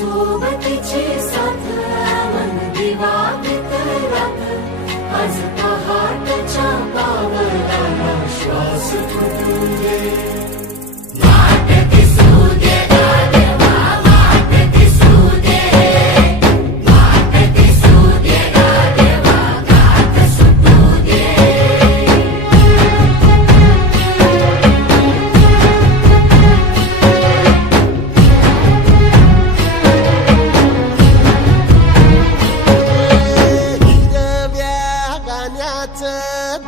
सोबतीची साथ मन दिवाळीत रात आज पहाटच्या पावलाला श्वास फुटू दे वाट दिसू दे गाढवा वाट दिसू दे वाट दिसू दे गाढवा गाठ सुटू दे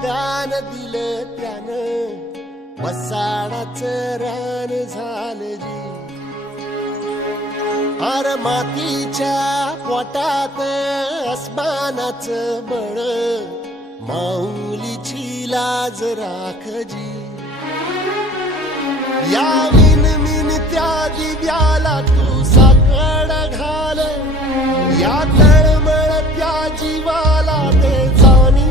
दान दिलं त्यानं वसाडाचं रान झालं जी अर मातीच्या पोटात अस्मानाचं बळ माऊलीची लाज राखजी या मिन त्या दिव्याला तू साकड घाल या तळमळ त्या जीवाला दे जाणी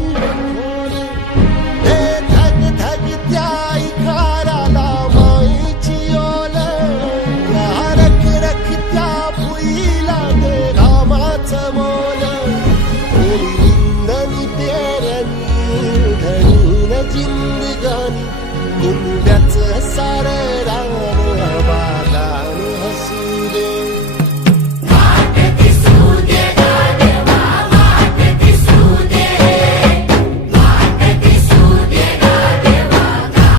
जिंदगानी कुंड्याचं सारं रान